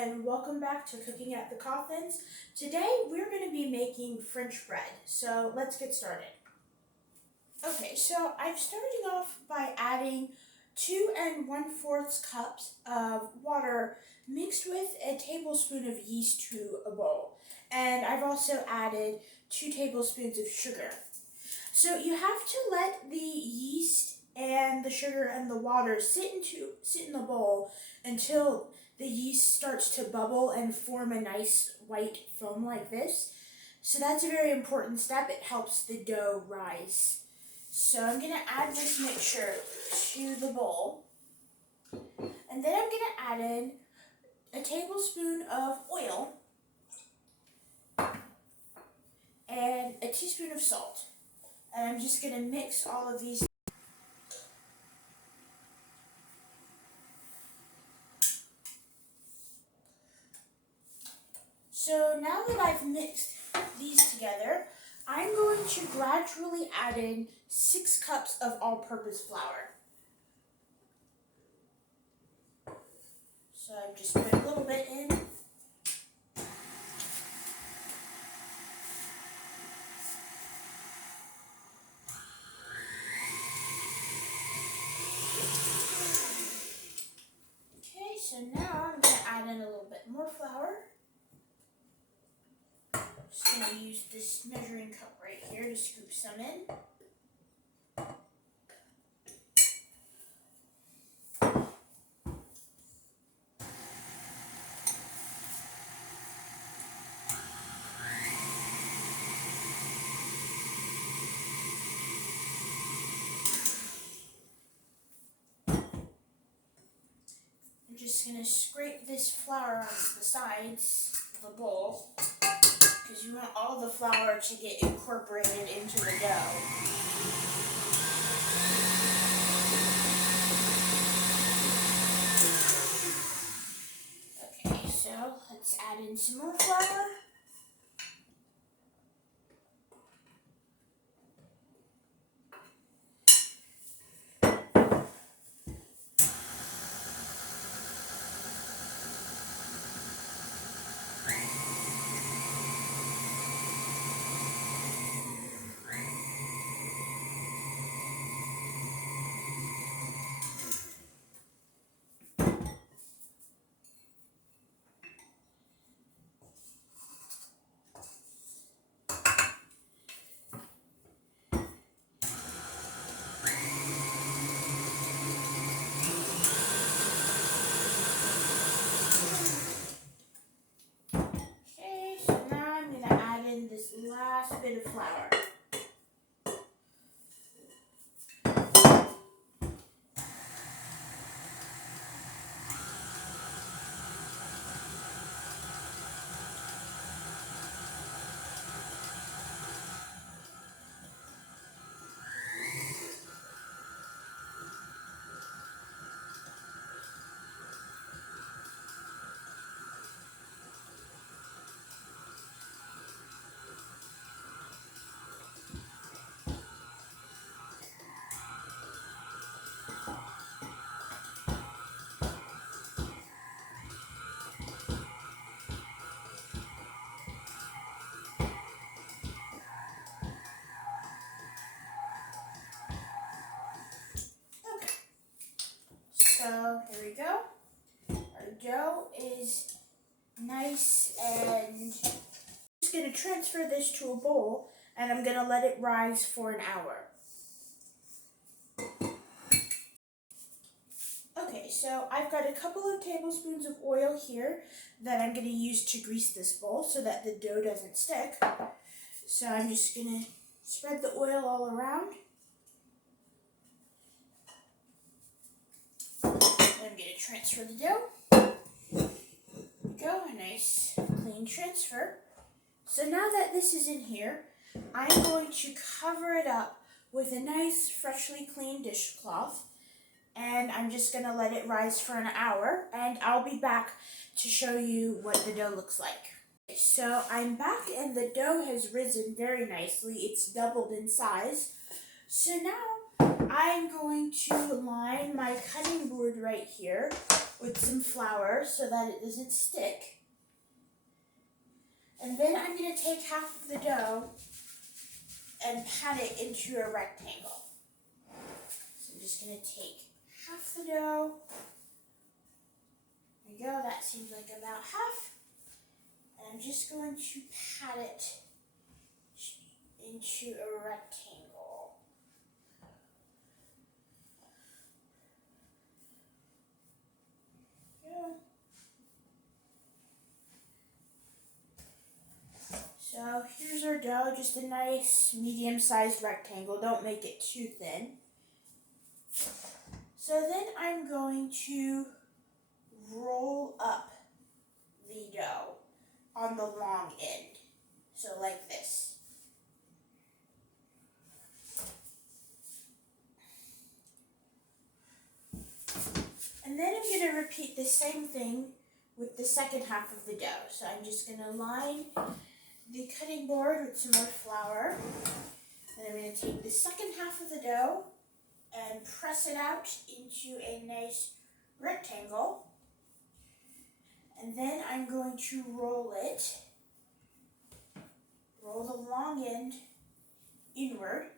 and welcome back to Cooking at the Cauthens. Today we're going to be making French bread, so let's get started. Okay, so I'm starting off by adding 2 1/4 cups of water mixed with a tablespoon of yeast to a bowl. And I've also added 2 tablespoons of sugar. So you have to let the yeast and the sugar and the water sit in the bowl until the yeast starts to bubble and form a nice white foam like this. So that's a very important step. It helps the dough rise. So I'm going to add this mixture to the bowl. And then I'm going to add in a tablespoon of oil and a teaspoon of salt. And I'm just going to mix all of these. So now that I've mixed these together, I'm going to gradually add in 6 cups of all-purpose flour. So I've just put a little bit in. Okay, so now I'm going to add in a little bit more flour. Just going to use this measuring cup right here to scoop some in. I'm just going to scrape this flour on the sides of the bowl, because you want all the flour to get incorporated into the dough. Okay, so let's add in some more flour. This last bit of flour. So here we go. Our dough is nice, and I'm just going to transfer this to a bowl, and I'm going to let it rise for an hour. Okay, so I've got a couple of tablespoons of oil here that I'm going to use to grease this bowl so that the dough doesn't stick. So I'm just going to spread the oil all around. I'm going to transfer the dough. There we go, a nice clean transfer. So now that this is in here, I'm going to cover it up with a nice freshly cleaned dishcloth, and I'm just going to let it rise for an hour, and I'll be back to show you what the dough looks like. So I'm back, and the dough has risen very nicely. It's doubled in size. So now I'm going to line my cutting board right here with some flour so that it doesn't stick. And then I'm going to take half of the dough and pat it into a rectangle. So I'm just going to take half the dough. There we go, that seems like about half. And I'm just going to pat it into a rectangle. Yeah. So here's our dough, just a nice medium-sized rectangle. Don't make it too thin. So then I'm going to roll up the dough on the long end. So like this. And then I'm going to repeat the same thing with the second half of the dough. So I'm just going to line the cutting board with some more flour. And I'm going to take the second half of the dough and press it out into a nice rectangle. And then I'm going to roll the long end inward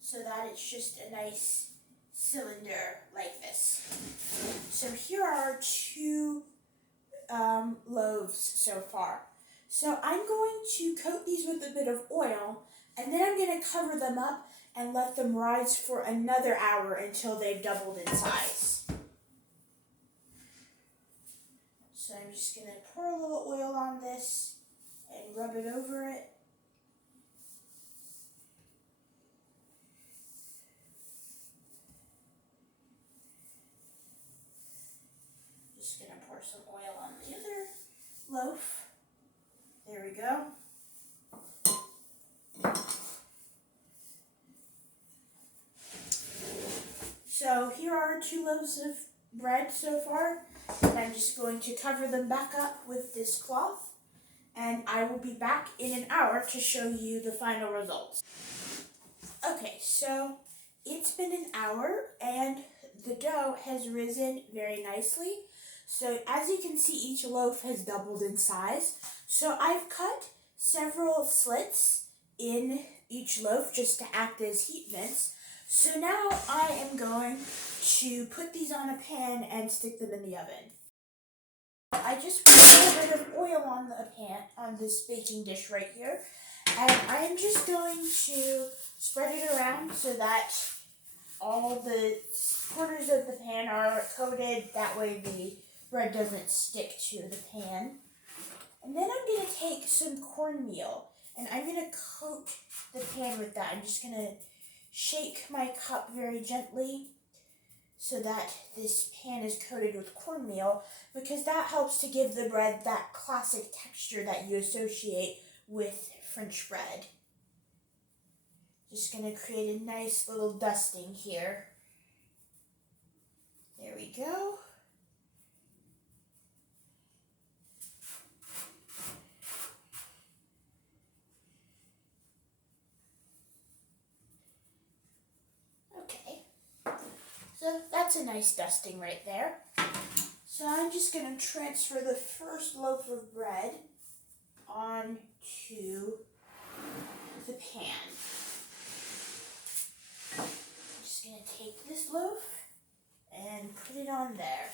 so that it's just a nice cylinder like this. So here are two loaves so far. So I'm going to coat these with a bit of oil, and then I'm going to cover them up and let them rise for another hour until they've doubled in size. So I'm just going to pour a little oil on this and rub it over it. Just going to pour some oil on the other loaf. There we go. So here are 2 loaves of bread so far, and I'm just going to cover them back up with this cloth, and I will be back in an hour to show you the final results. Okay, so it's been an hour, and the dough has risen very nicely. So as you can see, each loaf has doubled in size. So I've cut several slits in each loaf just to act as heat vents. So now I am going to put these on a pan and stick them in the oven. I just put a little bit of oil on the pan, on this baking dish right here, and I am just going to spread it around so that all the corners of the pan are coated. That way the bread doesn't stick to the pan. And then I'm going to take some cornmeal, and I'm going to coat the pan with that. I'm just going to shake my cup very gently so that this pan is coated with cornmeal, because that helps to give the bread that classic texture that you associate with French bread. Just going to create a nice little dusting here. There we go. So that's a nice dusting right there. So I'm just going to transfer the first loaf of bread onto the pan. I'm just going to take this loaf and put it on there.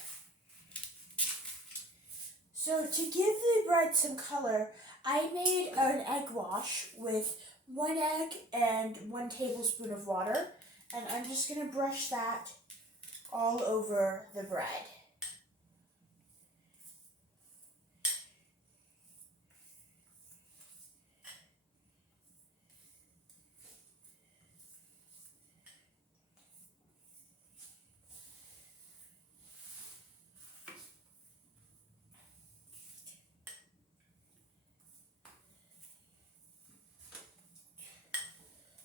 So to give the bread some color, I made an egg wash with 1 egg and 1 tablespoon of water, and I'm just going to brush that all over the bread.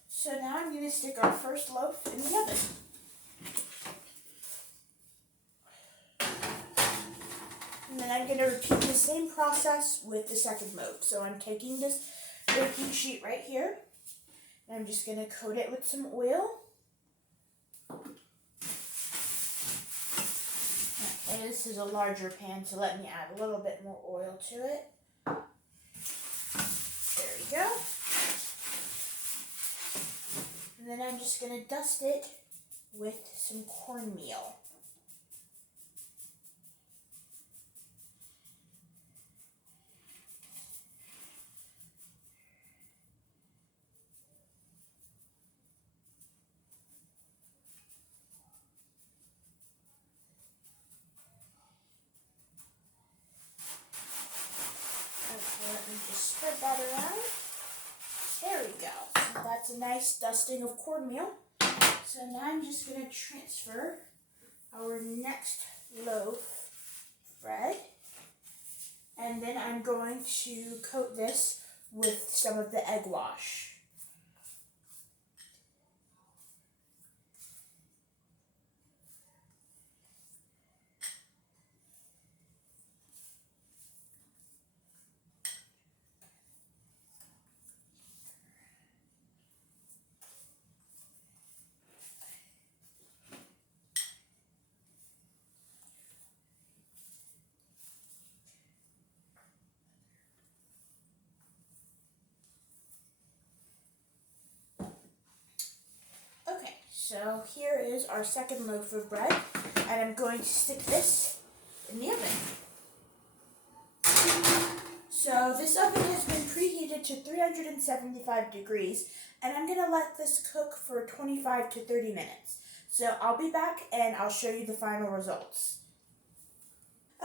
So now I'm going to stick our first loaf in the oven. And then I'm going to repeat the same process with the second loaf. So I'm taking this baking sheet right here, and I'm just going to coat it with some oil. And this is a larger pan, so let me add a little bit more oil to it. There we go. And then I'm just going to dust it with some cornmeal. Okay, let me just spread that around. There we go. So that's a nice dusting of cornmeal. So now I'm just going to transfer our next loaf of bread. And then I'm going to coat this with some of the egg wash. Okay, so here is our second loaf of bread, and I'm going to stick this in the oven. So this oven has been preheated to 375 degrees, and I'm going to let this cook for 25 to 30 minutes. So I'll be back and I'll show you the final results.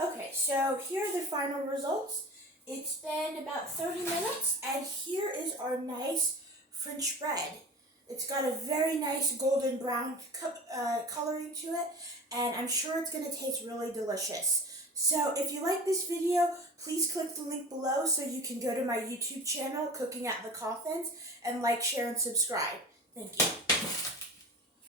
Okay, so here are the final results. It's been about 30 minutes, and here is our nice French bread. It's got a very nice golden brown coloring to it, and I'm sure it's going to taste really delicious. So if you like this video, please click the link below so you can go to my YouTube channel, Cooking at the Cauthens, and like, share, and subscribe. Thank you.